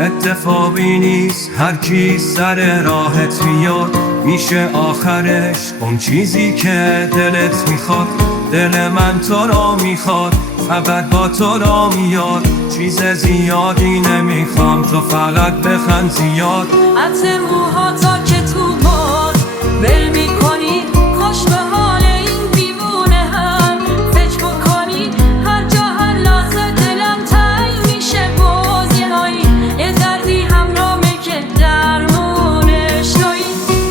اتفاقی نیست هر کی سر راحت میاد میشه آخرش اون چیزی که دلت میخواد. دل من تو را میخواد، فقط با تو را میاد. چیز زیادی نمیخوام، تو فقط بخند زیاد. عطر موهاتا که تو باد ول میکنی، خوش به حال این بیوونه هم فکر بکنی. هر جا هر لحظه دلم تنگ میشه باز یه هایی، یه دردی همراهه که درمونش تویی.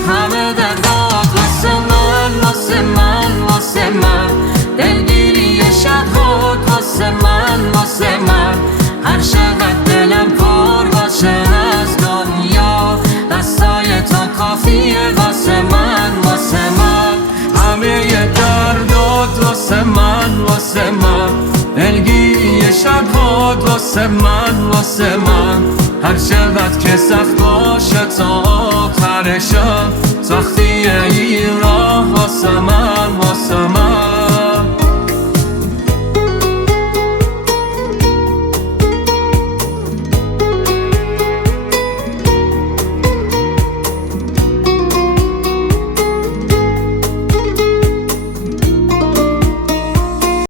همه دردات واسه من، واسه من، واسه من. دلگیری شب‌هات واسه من، واسه من. هر شب دلم پر باشه از دنیا، دستای تو کافیه واسه من، واسه من. همه دردات واسه من، واسه من. دلگیری شب‌هات واسه من، واسه من. هر شبت که سخت باشه تا آخرشم، سختی این راه واسه من،